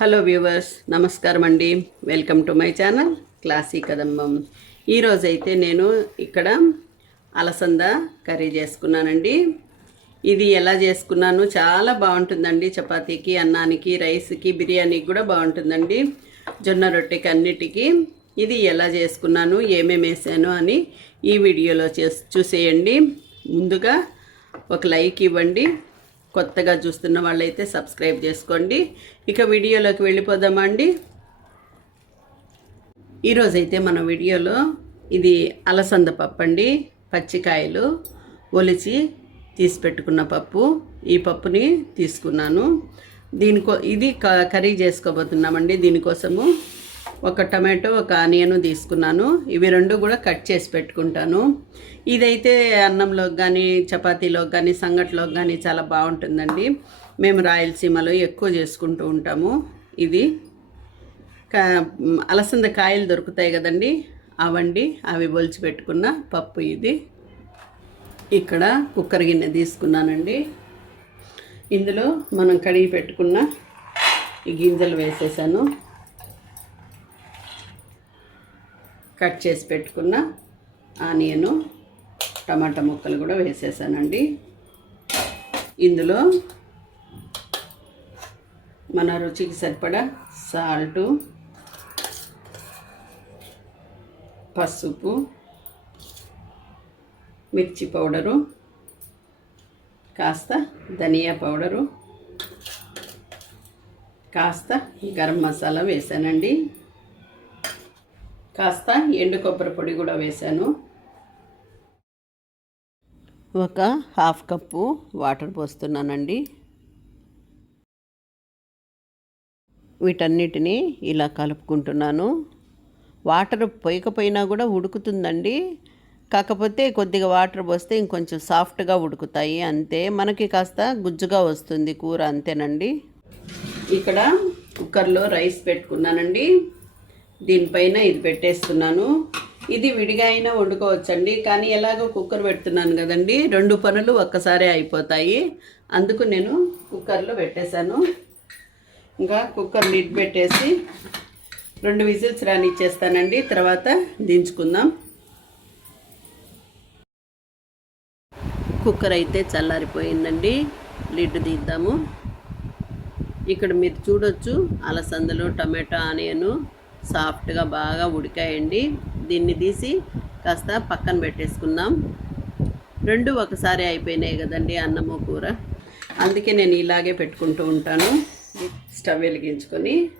Hello viewers నమస్కారం అండి. Welcome to my channel classy Kadambam. ఈరోజైతే నేను ఇక్కడ అలసంద కర్రీ చేసుకున్నానండి. ఇది ఎలా చేసుకున్నాను? చాలా బాగుంటుందండి చపాతీకి అన్నానికి రైస్కి బిర్యానీకి కూడా బాగుంటుందండి. జొన్న రొట్టెకి అన్నిటికీ ఇది ఎలా చేసుకున్నాను? ఏమేమి వేసాను అని ఈ వీడియోలో చేస్ చూసేయండి. ముందుగా ఒక లైక్ ఇవ్వండి. కొత్తగా చూస్తున్న వాళ్ళైతే సబ్స్క్రైబ్ చేసుకోండి. ఇక వీడియోలోకి వెళ్ళిపోదామా అండి ఈరోజైతే మన వీడియోలో ఇది అలసంద పప్పు అండి పచ్చికాయలు ఒలిచి తీసి పెట్టుకున్న పప్పు. ఈ పప్పుని తీసుకున్నాను. దీనికో ఇది క- కర్రీ చేసుకోబోతున్నామండి. దీనికోసము ఒక టమాటో ఒక ఆనియన్ తీసుకున్నాను. ఇవి రెండు కూడా కట్ చేసి పెట్టుకుంటాను. ఇదైతే అన్నంలోకి కానీ చపాతీలోకి కానీ సంగట్లోకి కానీ చాలా బాగుంటుందండి. మేము రాయలసీమలో ఎక్కువ చేసుకుంటూ ఉంటాము. ఇది కా అలసంద కాయలు దొరుకుతాయి కదండి. అవండి అవి ఒలిచి పెట్టుకున్న పప్పు ఇది. ఇక్కడ కుక్కర్ గిన్నె తీసుకున్నానండి. ఇందులో మనం కడిగి పెట్టుకున్న ఈ గింజలు వేసేసాను. కట్ చేసి పెట్టుకున్న ఆనియను టమాటా ముక్కలు కూడా వేసేసానండి. ఇందులో మన రుచికి సరిపడా సాల్టు పసుపు మిర్చి పౌడరు కాస్త ధనియా పౌడరు కాస్త గరం మసాలా వేసానండి. కాస్త ఎండు కొబ్బరి పొడి కూడా వేసాను ఒక హాఫ్ కప్పు వాటర్ పోస్తున్నానండి. వీటన్నిటిని ఇలా కలుపుకుంటున్నాను. వాటర్ పోయకపోయినా కూడా ఉడుకుతుందండి. కాకపోతే కొద్దిగా వాటర్ పోస్తే ఇంకొంచెం సాఫ్ట్గా ఉడుకుతాయి. అంతే మనకి కాస్త గుజ్జుగా వస్తుంది కూర అంతేనండి. ఇక్కడ కుక్కర్లో రైస్ పెట్టుకున్నానండి. దీనిపైన ఇది పెట్టేస్తున్నాను. ఇది విడిగా అయినా వండుకోవచ్చండి. కానీ ఎలాగో కుక్కర్ పెడుతున్నాను కదండి. రెండు పనులు ఒక్కసారే అయిపోతాయి. అందుకు నేను కుక్కర్లో పెట్టేశాను. ఇంకా కుక్కర్ లిడ్ పెట్టేసి రెండు విజిల్స్ రానిచ్చేస్తానండి. తర్వాత దించుకుందాం. కుక్కర్ అయితే చల్లారిపోయిందండి. లిడ్ తీద్దాము ఇక్కడ మీరు చూడొచ్చు. అలసందలు టమాటో ఆనియను. సాఫ్ట్గా బాగా ఉడికాయండి. దీన్ని తీసి కాస్త పక్కన పెట్టేసుకుందాం. రెండు ఒకసారి అయిపోయినాయి కదండి అన్నము కూర. అందుకే నేను ఇలాగే పెట్టుకుంటూ ఉంటాను. స్టవ్ వెలిగించుకొని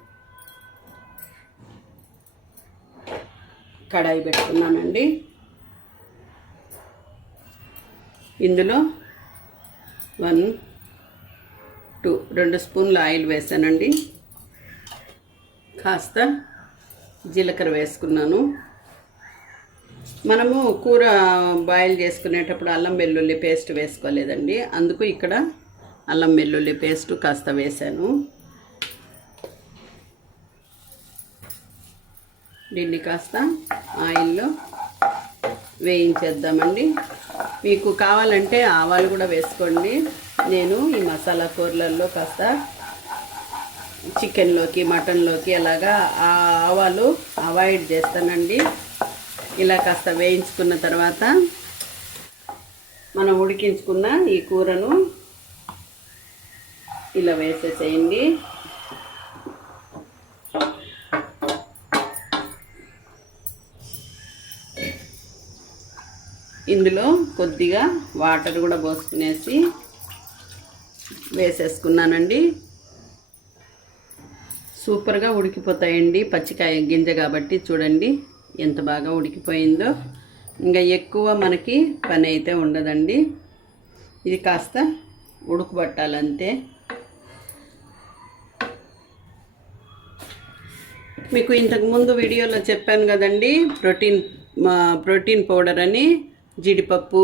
కడాయి పెట్టుకున్నానండి. ఇందులో వన్ టూ రెండు స్పూన్ల ఆయిల్ వేసానండి. కాస్త జీలకర్ర వేసుకున్నాను. మనము కూర బాయిల్ చేసుకునేటప్పుడు అల్లం వెల్లుల్లి పేస్ట్ వేసుకోలేదండి. అందుకు ఇక్కడ అల్లం వెల్లుల్లి పేస్ట్ కాస్త వేసాను దీన్ని కాస్త ఆయిల్లో వేయించేద్దామండి. మీకు కావాలంటే ఆవాలు కూడా వేసుకోండి. నేను ఈ మసాలా కూరలలో కాస్త చికెన్లోకి మటన్లోకి అలాగా ఆ ఆవాలు అవాయిడ్ చేస్తానండి. ఇలా కాస్త వేయించుకున్న తర్వాత మనం ఉడికించుకున్న ఈ కూరను ఇలా వేసేసేయండి. ఇందులో కొద్దిగా వాటర్ కూడా పోసుకునేసి వేసేసుకున్నానండి. సూపర్గా ఉడికిపోతాయండి పచ్చికాయ గింజ కాబట్టి చూడండి ఎంత బాగా ఉడికిపోయిందో. ఇంకా ఎక్కువ మనకి పని అయితే ఉండదండి. ఇది కాస్త ఉడుకుబట్టాలంతే. మీకు ఇంతకుముందు వీడియోలో చెప్పాను కదండి ప్రోటీన్ మా ప్రోటీన్ పౌడర్ అని జీడిపప్పు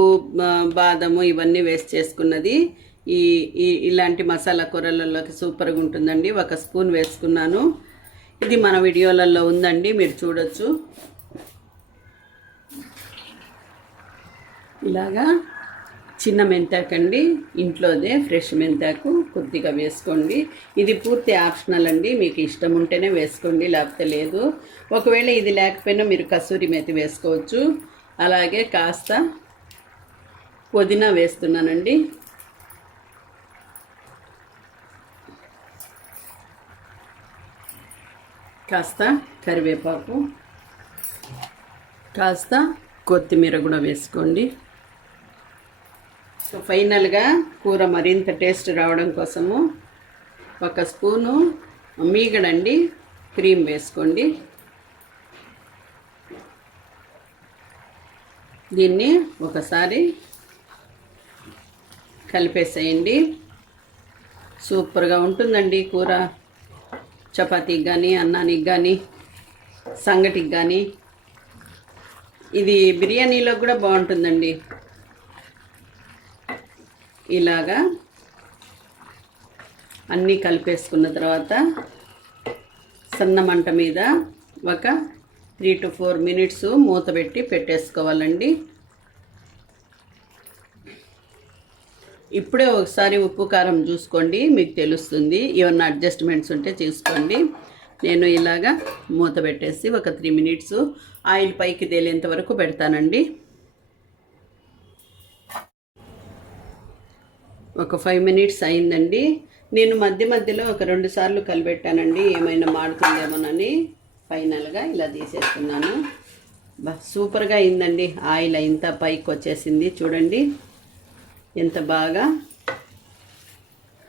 బాదము ఇవన్నీ వేస్ట్ చేసుకున్నది. ఈ ఇలాంటి మసాలా కూరలలోకి సూపర్గా ఉంటుందండి. ఒక స్పూన్ వేసుకున్నాను. ఇది మన వీడియోలలో ఉందండి మీరు చూడొచ్చు. ఇలాగా చిన్న మెంతాకండి ఇంట్లోదే ఫ్రెష్ మెంతాకు కొద్దిగా వేసుకోండి. ఇది పూర్తి ఆప్షనల్ అండి మీకు ఇష్టం ఉంటేనే వేసుకోండి లేకపోతే లేదు. ఒకవేళ ఇది లేకపోయినా మీరు కసూరి మేతి వేసుకోవచ్చు. అలాగే కాస్త పుదీనా వేస్తున్నానండి. కాస్త కరివేపాకు కాస్త కొత్తిమీర కూడా వేసుకోండి. సో ఫైనల్గా కూర మరింత టేస్ట్ రావడం కోసము ఒక స్పూను మీగడండి క్రీమ్ వేసుకోండి. దీన్ని ఒకసారి కలిపేసేయండి. సూపర్గా ఉంటుందండి కూర. చపాతీకి కానీ అన్నానికి కానీ సంగటికి కానీ ఇది బిర్యానీలో కూడా బాగుంటుందండి. ఇలాగా అన్నీ కలిపేసుకున్న తర్వాత సన్న మంట మీద ఒక త్రీ టు ఫోర్ మినిట్స్ మూత పెట్టి పెట్టేసుకోవాలండి. ఇప్పుడే ఒకసారి ఉప్పు కారం చూసుకోండి మీకు తెలుస్తుంది. ఏమన్నా అడ్జస్ట్మెంట్స్ ఉంటే చూసుకోండి. నేను ఇలాగా మూత పెట్టేసి ఒక త్రీ మినిట్స్ ఆయిల్ పైకి తేలేంత వరకు పెడతానండి. ఒక ఫైవ్ మినిట్స్ అయిందండి. నేను మధ్య మధ్యలో ఒక రెండు సార్లు కలిపెట్టానండి ఏమైనా మాడుతుందేమోనని ఫైనల్గా ఇలా తీసేస్తున్నాను. బా సూపర్గా అయిందండి. ఆయిల్ ఇంత పైకి వచ్చేసింది. చూడండి. ఎంత బాగా?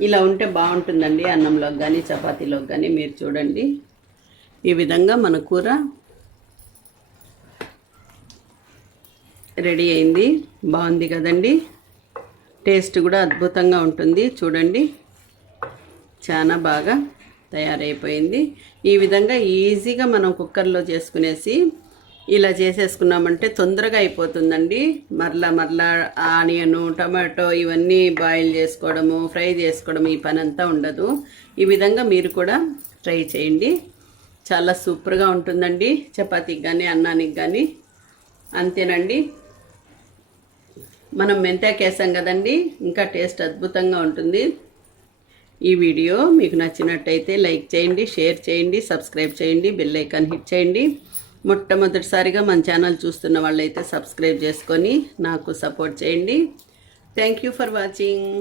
ఇలా ఉంటే బాగుంటుందండి అన్నంలోకి కానీ చపాతీలోకి కానీ మీరు చూడండి. ఈ విధంగా మన కూర రెడీ అయింది. బాగుంది కదండి. టేస్ట్ కూడా అద్భుతంగా ఉంటుంది. చూడండి. చాలా బాగా తయారైపోయింది. ఈ విధంగా ఈజీగా మనం కుక్కర్లో చేసుకునేసి ఇలా చేసేసుకున్నామంటే తొందరగా అయిపోతుందండి. మరలా మరలా ఆనియను టమాటో ఇవన్నీ బాయిల్ చేసుకోవడము ఫ్రై చేసుకోవడం ఈ పని అంతా ఉండదు. ఈ విధంగా మీరు కూడా ట్రై చేయండి. చాలా సూపర్గా ఉంటుందండి. చపాతీకి కానీ అన్నానికి కానీ అంతేనండి. మనం మెంతాకేసాం కదండి. ఇంకా టేస్ట్ అద్భుతంగా ఉంటుంది. ఈ వీడియో మీకు నచ్చినట్టయితే లైక్ చేయండి షేర్ చేయండి సబ్స్క్రైబ్ చేయండి బెల్ ఐకాన్ హిట్ చేయండి. మొట్టమొదటిసారిగా మన ఛానల్ చూస్తున్న వాళ్ళైతే సబ్స్క్రైబ్ చేసుకొని నాకు సపోర్ట్ చేయండి. Thank you for watching